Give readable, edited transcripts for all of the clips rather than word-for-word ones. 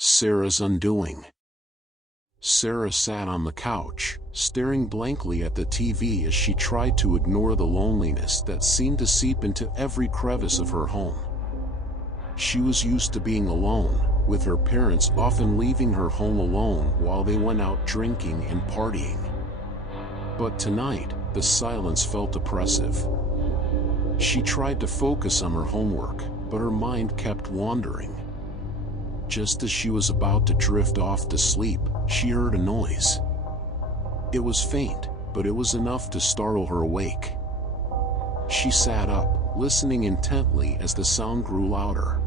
Sarah's undoing. Sarah sat on the couch, staring blankly at the TV as she tried to ignore the loneliness that seemed to seep into every crevice of her home. She was used to being alone, with her parents often leaving her home alone while they went out drinking and partying. But tonight, the silence felt oppressive. She tried to focus on her homework, but her mind kept wandering. Just as she was about to drift off to sleep, she heard a noise. It was faint, but it was enough to startle her awake. She sat up, listening intently as the sound grew louder.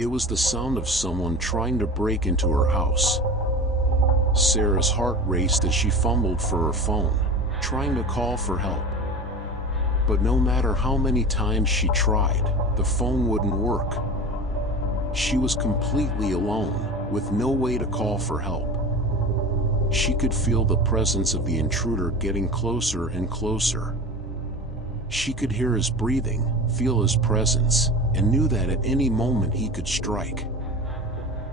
It was the sound of someone trying to break into her house. Sarah's heart raced as she fumbled for her phone, trying to call for help. But no matter how many times she tried, the phone wouldn't work. She was completely alone, with no way to call for help. She could feel the presence of the intruder getting closer and closer. She could hear his breathing, feel his presence, and knew that at any moment he could strike.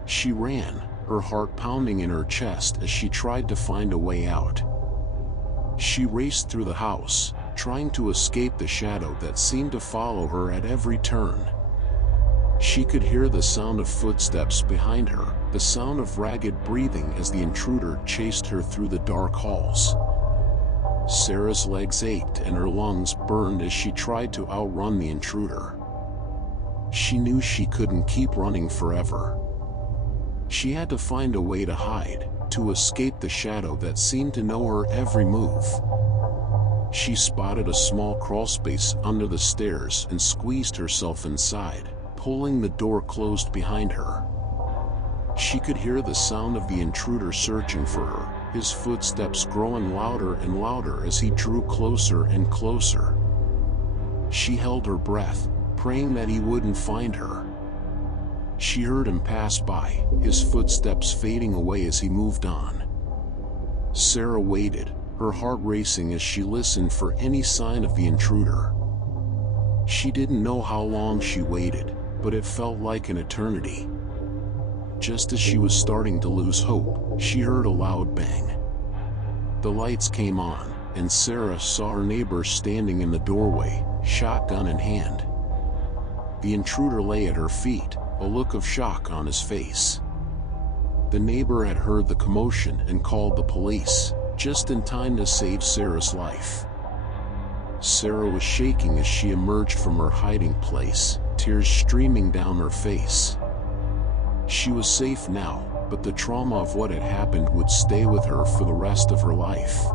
She ran, her heart pounding in her chest as she tried to find a way out. She raced through the house, trying to escape the shadow that seemed to follow her at every turn. She could hear the sound of footsteps behind her, the sound of ragged breathing as the intruder chased her through the dark halls. Sarah's legs ached and her lungs burned as she tried to outrun the intruder. She knew she couldn't keep running forever. She had to find a way to hide, to escape the shadow that seemed to know her every move. She spotted a small crawlspace under the stairs and squeezed herself inside, pulling the door closed behind her. She could hear the sound of the intruder searching for her, his footsteps growing louder and louder as he drew closer and closer. She held her breath, praying that he wouldn't find her. She heard him pass by, his footsteps fading away as he moved on. Sarah waited, her heart racing as she listened for any sign of the intruder. She didn't know how long she waited, but it felt like an eternity. Just as she was starting to lose hope, she heard a loud bang. The lights came on, and Sarah saw her neighbor standing in the doorway, shotgun in hand. The intruder lay at her feet, a look of shock on his face. The neighbor had heard the commotion and called the police, just in time to save Sarah's life. Sarah was shaking as she emerged from her hiding place, tears streaming down her face. She was safe now, but the trauma of what had happened would stay with her for the rest of her life.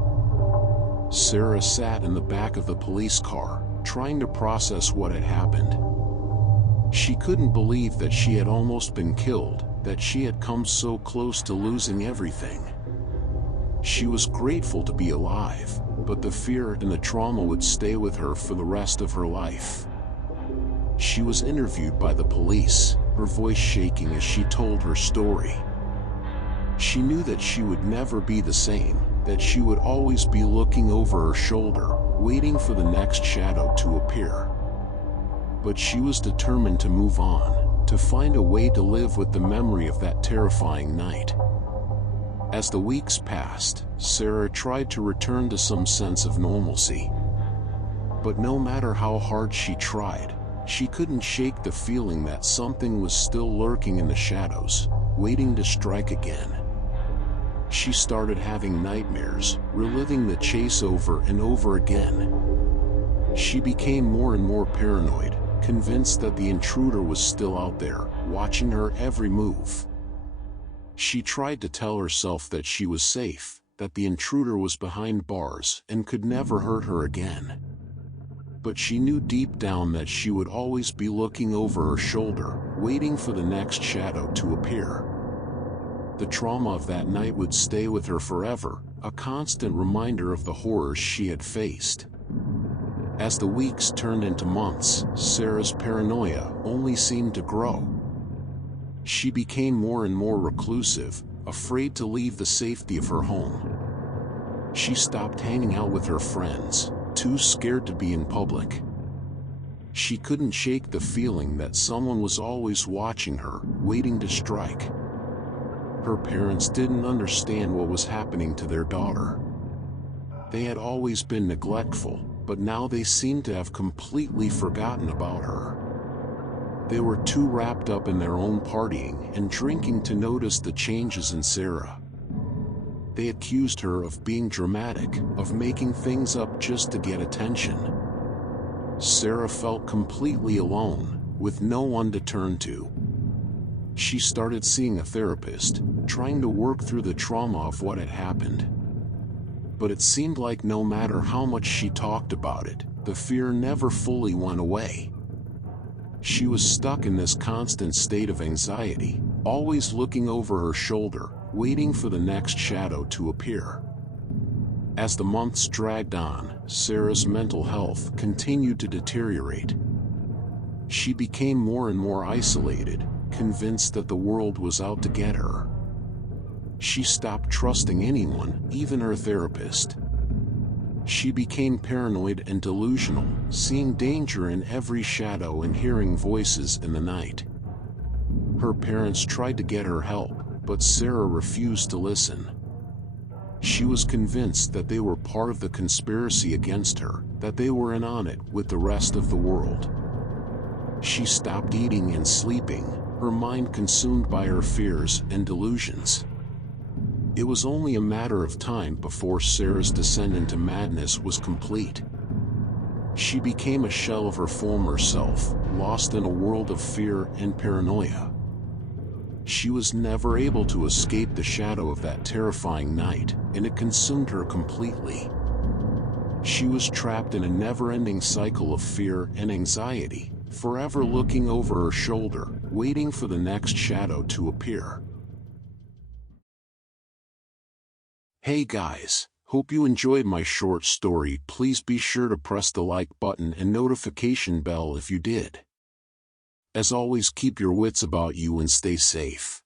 Sarah sat in the back of the police car, trying to process what had happened. She couldn't believe that she had almost been killed, that she had come so close to losing everything. She was grateful to be alive, but the fear and the trauma would stay with her for the rest of her life. She was interviewed by the police, her voice shaking as she told her story. She knew that she would never be the same, that she would always be looking over her shoulder, waiting for the next shadow to appear. But she was determined to move on, to find a way to live with the memory of that terrifying night. As the weeks passed, Sarah tried to return to some sense of normalcy. But no matter how hard she tried, she couldn't shake the feeling that something was still lurking in the shadows, waiting to strike again. She started having nightmares, reliving the chase over and over again. She became more and more paranoid, convinced that the intruder was still out there, watching her every move. She tried to tell herself that she was safe, that the intruder was behind bars and could never hurt her again. But she knew deep down that she would always be looking over her shoulder, waiting for the next shadow to appear. The trauma of that night would stay with her forever, a constant reminder of the horrors she had faced. As the weeks turned into months, Sarah's paranoia only seemed to grow. She became more and more reclusive, afraid to leave the safety of her home. She stopped hanging out with her friends, too scared to be in public. She couldn't shake the feeling that someone was always watching her, waiting to strike. Her parents didn't understand what was happening to their daughter. They had always been neglectful, but now they seemed to have completely forgotten about her. They were too wrapped up in their own partying and drinking to notice the changes in Sarah. They accused her of being dramatic, of making things up just to get attention. Sarah felt completely alone, with no one to turn to. She started seeing a therapist, trying to work through the trauma of what had happened. But it seemed like no matter how much she talked about it, the fear never fully went away. She was stuck in this constant state of anxiety, always looking over her shoulder, waiting for the next shadow to appear. As the months dragged on, Sarah's mental health continued to deteriorate. She became more and more isolated, convinced that the world was out to get her. She stopped trusting anyone, even her therapist. She became paranoid and delusional, seeing danger in every shadow and hearing voices in the night. Her parents tried to get her help, but Sarah refused to listen. She was convinced that they were part of the conspiracy against her, that they were in on it with the rest of the world. She stopped eating and sleeping, her mind consumed by her fears and delusions. It was only a matter of time before Sarah's descent into madness was complete. She became a shell of her former self, lost in a world of fear and paranoia. She was never able to escape the shadow of that terrifying night, and it consumed her completely. She was trapped in a never-ending cycle of fear and anxiety, forever looking over her shoulder, waiting for the next shadow to appear. Hey guys, hope you enjoyed my short story. Please be sure to press the like button and notification bell if you did. As always, keep your wits about you and stay safe.